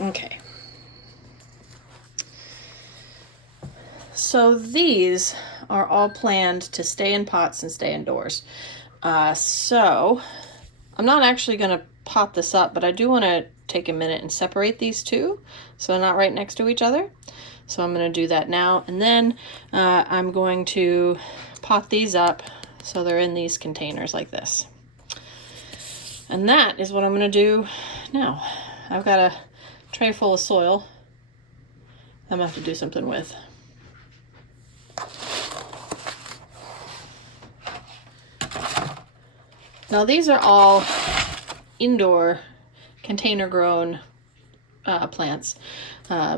Okay. So these are all planned to stay in pots and stay indoors. So I'm not actually going to pot this up, but I do want to take a minute and separate these two so they're not right next to each other. So I'm going to do that now, and then I'm going to pot these up so they're in these containers like this. And that is what I'm going to do now. I've got a tray full of soil I'm going to have to do something with. Now these are all indoor container grown plants,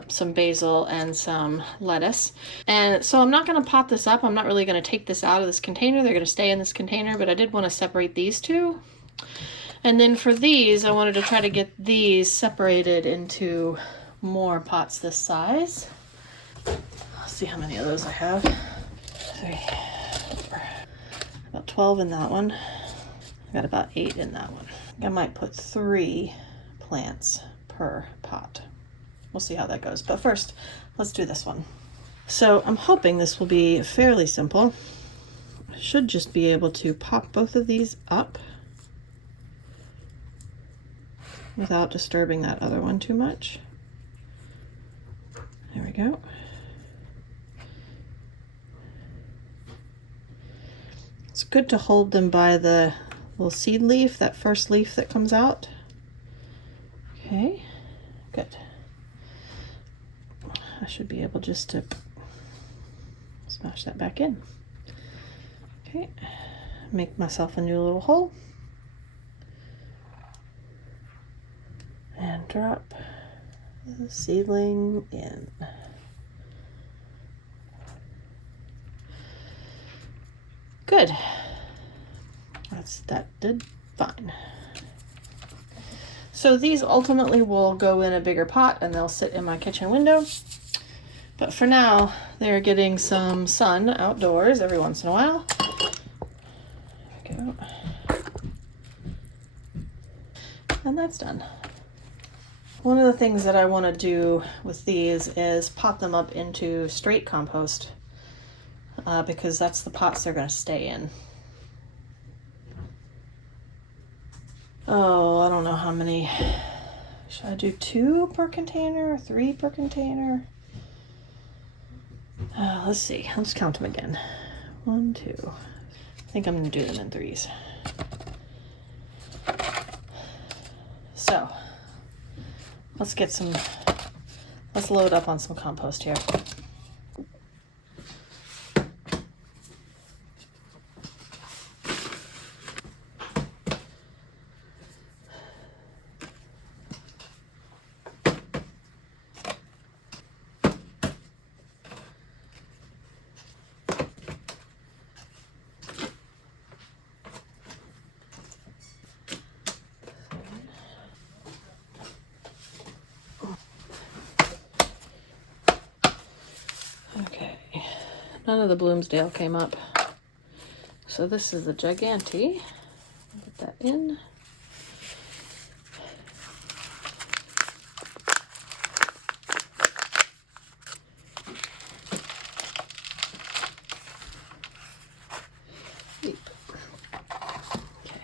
some basil and some lettuce. And so I'm not going to pot this up. I'm not really going to take this out of this container. They're going to stay in this container, but I did want to separate these two. And then for these, I wanted to try to get these separated into more pots this size. Let's see how many of those I have. 3, 4, about 12 in that one. I got about 8 in that one. I might put 3 plants per pot. We'll see how that goes. But first, let's do this one. So I'm hoping this will be fairly simple. I should just be able to pop both of these up without disturbing that other one too much. There we go. It's good to hold them by the little seed leaf, that first leaf that comes out. Okay, good. I should be able just to smash that back in. Okay, make myself a new little hole. And drop the seedling in. Good. That did fine. So these ultimately will go in a bigger pot and they'll sit in my kitchen window. But for now, they're getting some sun outdoors every once in a while. There we go. And that's done. One of the things that I want to do with these is pot them up into straight compost because that's the pots they're going to stay in. Oh, I don't know how many. Should I do 2 per container or 3 per container? Let's see. Let's count them again. 1, 2. I think I'm going to do them in 3s. So, let's load up on some compost here. None of the Bloomsdale came up. So this is the Gigante. Put that in. Beep. Okay.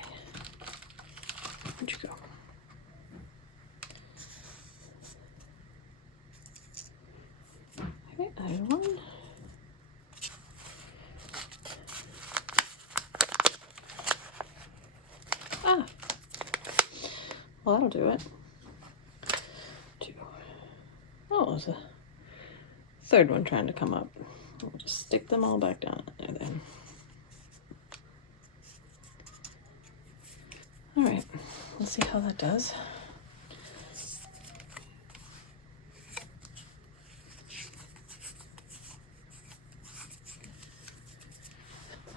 Where'd you go? Okay, there's one. Well, that'll do it. 2. Oh, there's a third one trying to come up. We'll just stick them all back down there then. All right, let's see how that does.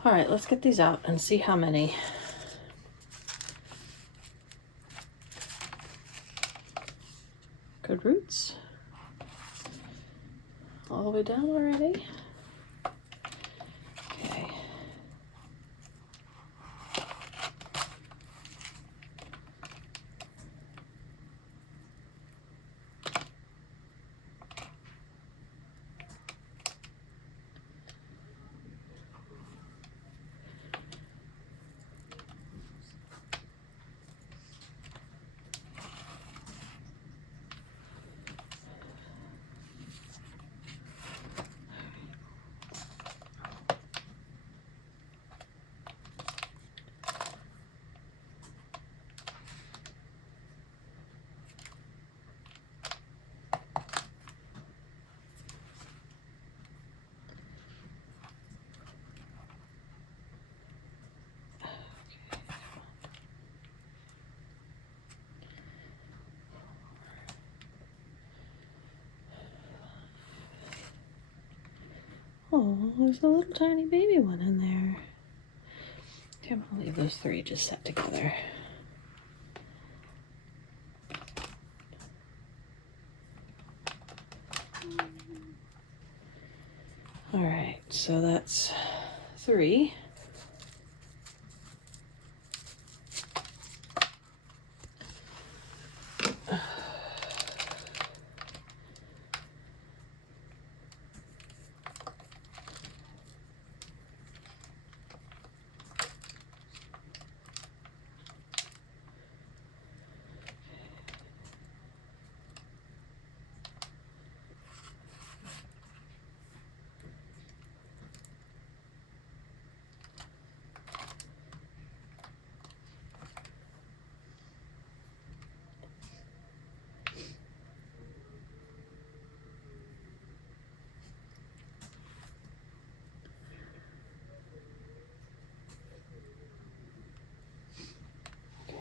All right, let's get these out and see how many. Good roots. All the way down already. Okay. Oh, there's a little tiny baby one in there. Okay, I'm gonna leave those three just set together. All right, so that's 3.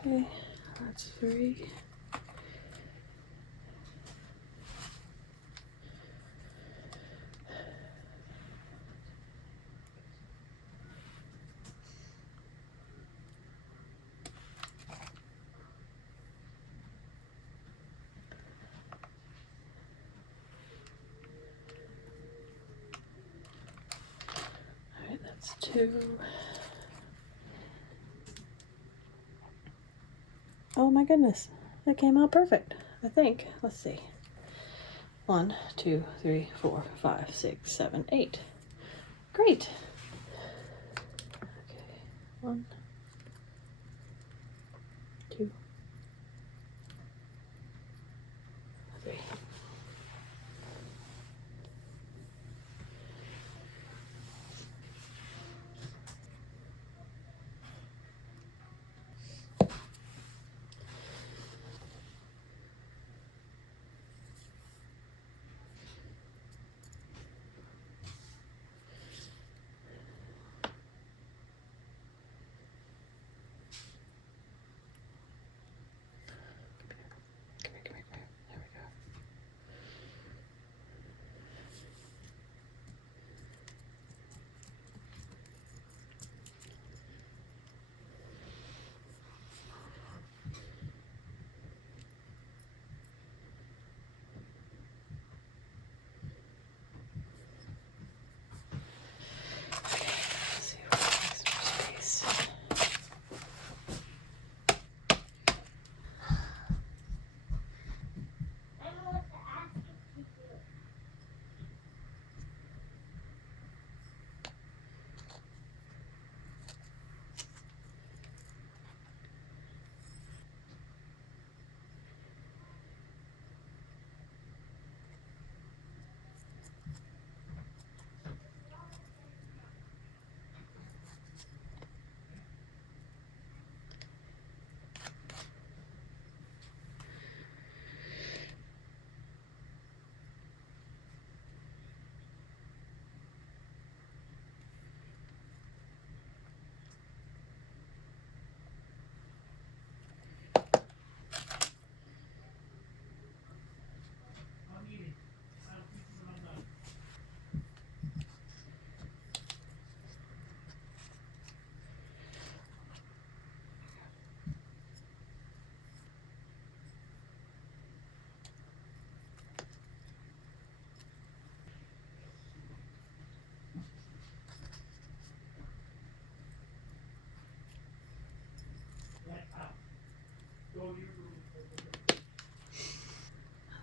Okay, that's 3. All right, that's 2. Oh my goodness, that came out perfect, I think. Let's see. 1, 2, 3, 4, 5, 6, 7, 8. Great. Okay, 1, 2, 3. Come here, come here, come here. There we go. Let's see if we can make some space.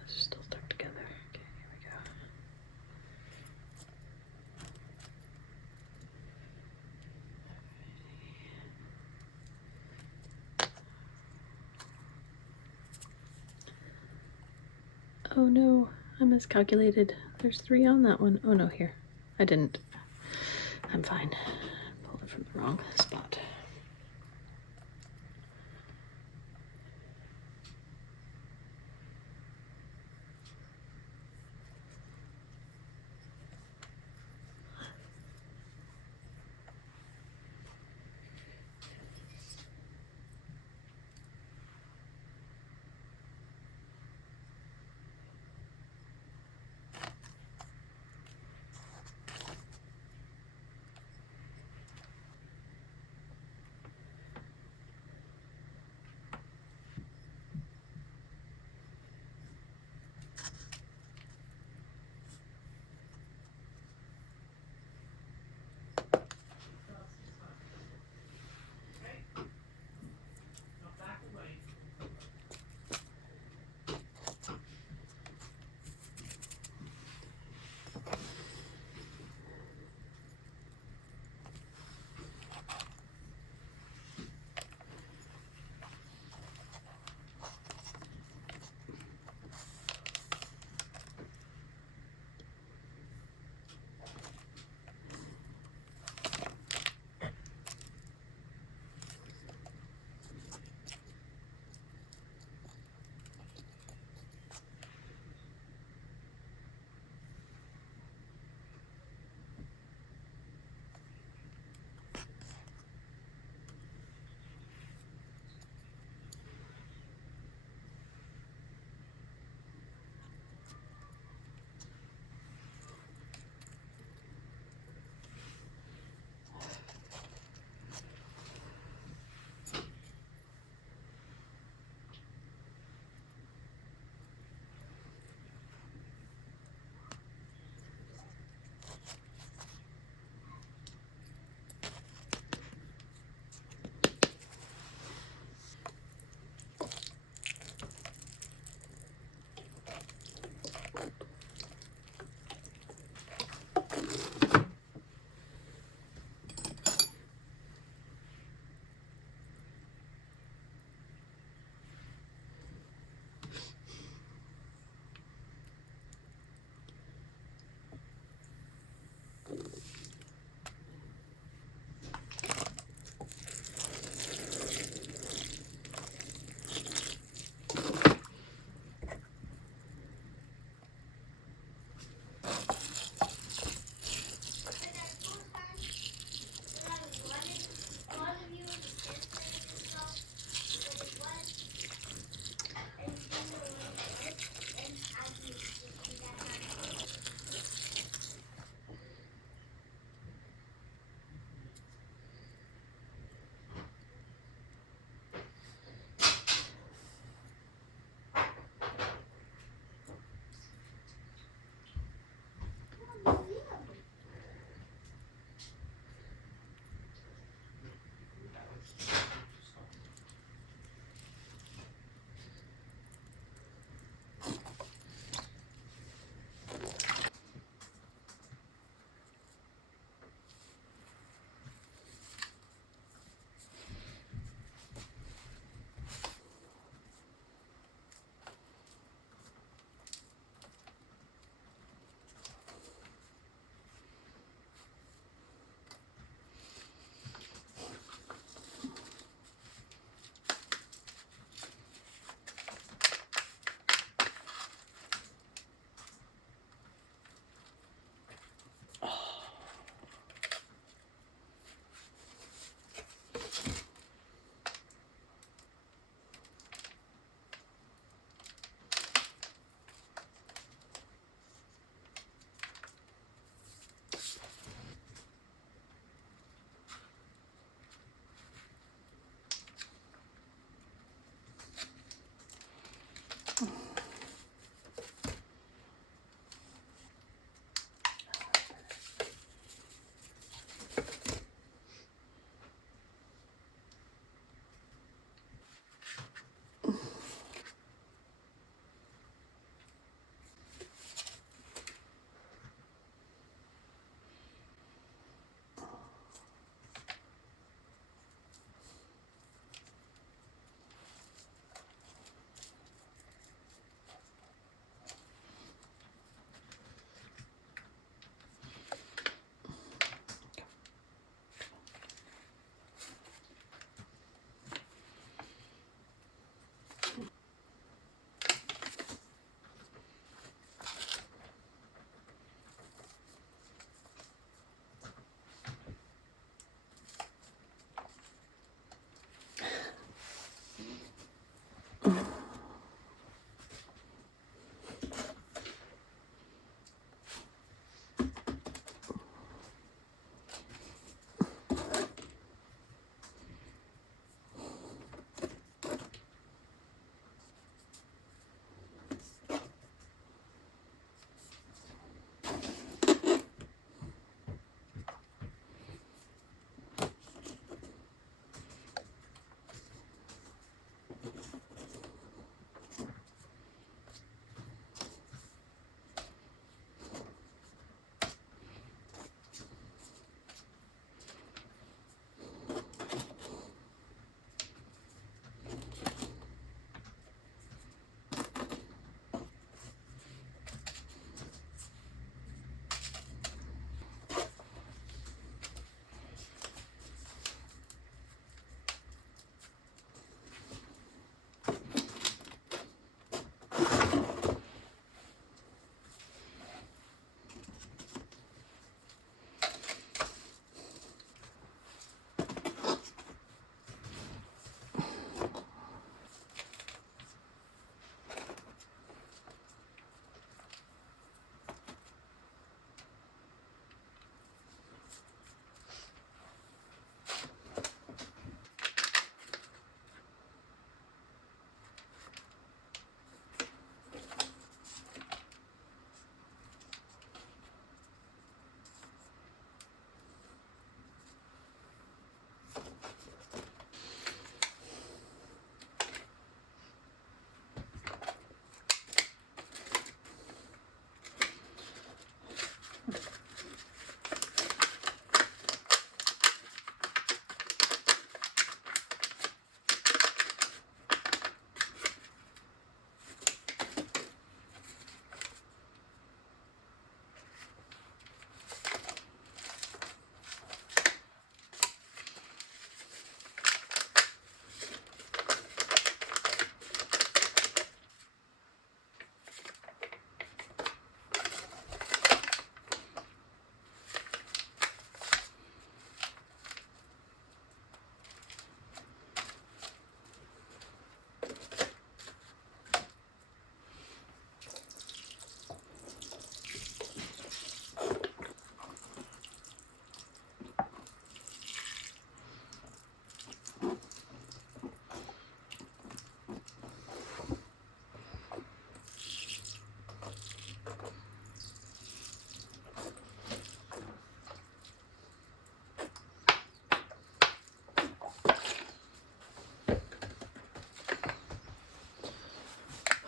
Those are still stuck together. Okay, here we go. Oh no, I miscalculated. There's 3 on that one. Oh no, here. I didn't. I'm fine. Pulled it from the wrong spot.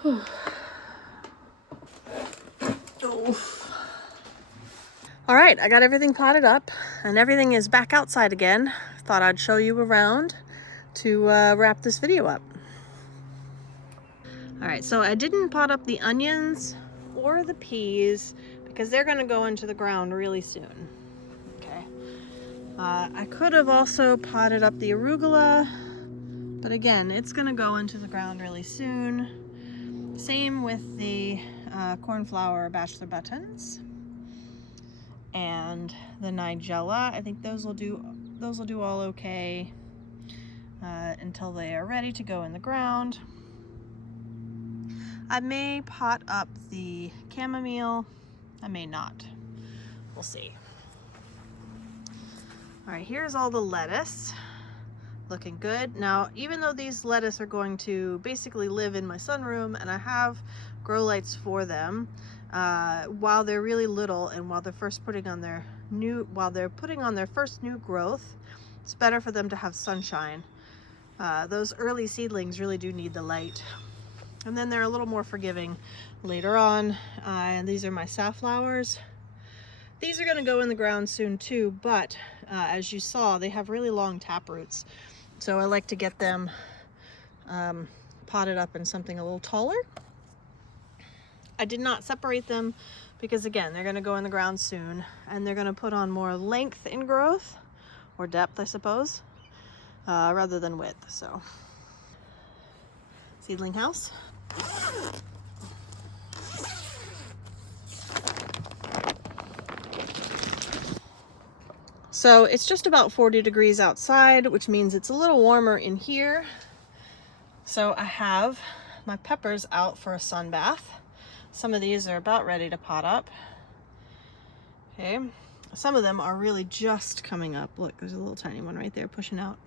All right, I got everything potted up and everything is back outside again. Thought I'd show you around to wrap this video up. All right, so I didn't pot up the onions or the peas because they're gonna go into the ground really soon. Okay. I could have also potted up the arugula, but again, it's gonna go into the ground really soon. Same with the cornflower bachelor buttons and the nigella. I think those will do all okay until they are ready to go in the ground. I may pot up the chamomile. I may not. We'll see. All right, here's all the lettuce. Looking good. Now, even though these lettuce are going to basically live in my sunroom and I have grow lights for them, while they're really little and while they're putting on their first new growth, it's better for them to have sunshine. Those early seedlings really do need the light. And then they're a little more forgiving later on. And these are my safflowers. These are going to go in the ground soon too, but as you saw, they have really long tap roots. So I like to get them potted up in something a little taller. I did not separate them because again, they're going to go in the ground soon and they're going to put on more length in growth, or depth, I suppose, rather than width. So, seedling house. So it's just about 40 degrees outside, which means it's a little warmer in here. So I have my peppers out for a sun bath. Some of these are about ready to pot up. Okay, some of them are really just coming up. Look, there's a little tiny one right there pushing out.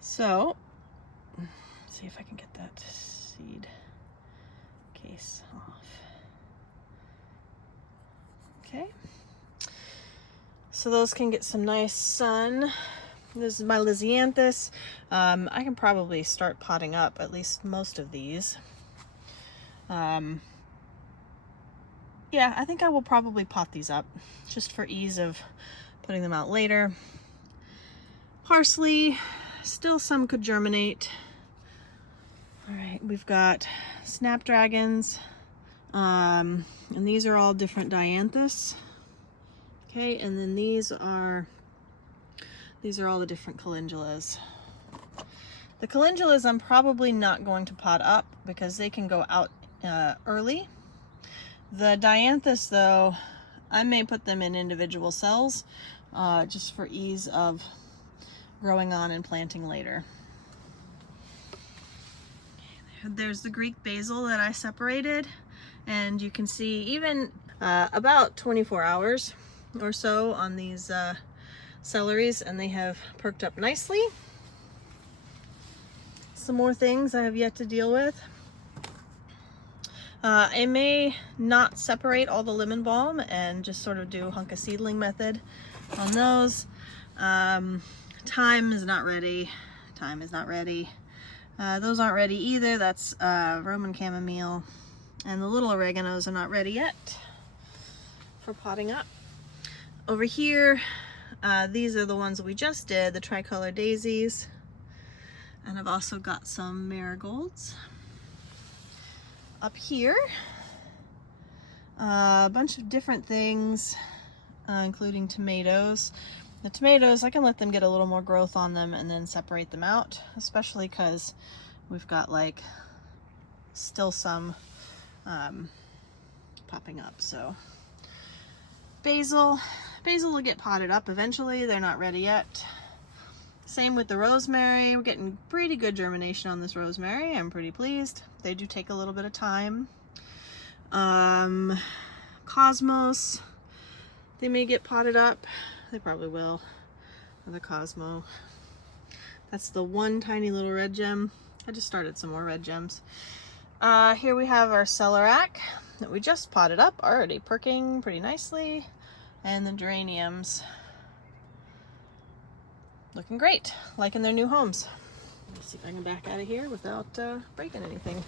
So, let's see if I can get that seed case off. Okay. So those can get some nice sun. This is my Lysianthus. I can probably start potting up at least most of these. Yeah, I think I will probably pot these up just for ease of putting them out later. Parsley, still some could germinate. All right, we've got snapdragons, and these are all different dianthus. Okay, and then these are all the different calendulas. The calendulas I'm probably not going to pot up because they can go out early. The dianthus though, I may put them in individual cells just for ease of growing on and planting later. There's the Greek basil that I separated, and you can see even about 24 hours or so on these celeries, and they have perked up nicely. Some more things I have yet to deal with. I may not separate all the lemon balm and just sort of do hunk a seedling method on those. Thyme is not ready. Thyme is not ready. Those aren't ready either. That's Roman chamomile. And the little oreganos are not ready yet for potting up. Over here, these are the ones we just did, the tricolor daisies. And I've also got some marigolds. Up here, a bunch of different things, including tomatoes. The tomatoes, I can let them get a little more growth on them and then separate them out, especially because we've got like still some popping up. So basil will get potted up eventually. They're not ready yet. Same with the rosemary. We're getting pretty good germination on this rosemary. I'm pretty pleased. They do take a little bit of time. Cosmos, they may get potted up. They probably will. The Cosmo. That's the one tiny little red gem. I just started some more red gems. Here we have our celeriac that we just potted up, already perking pretty nicely. And the geraniums. Looking great, liking their new homes. Let's see if I can back out of here without breaking anything.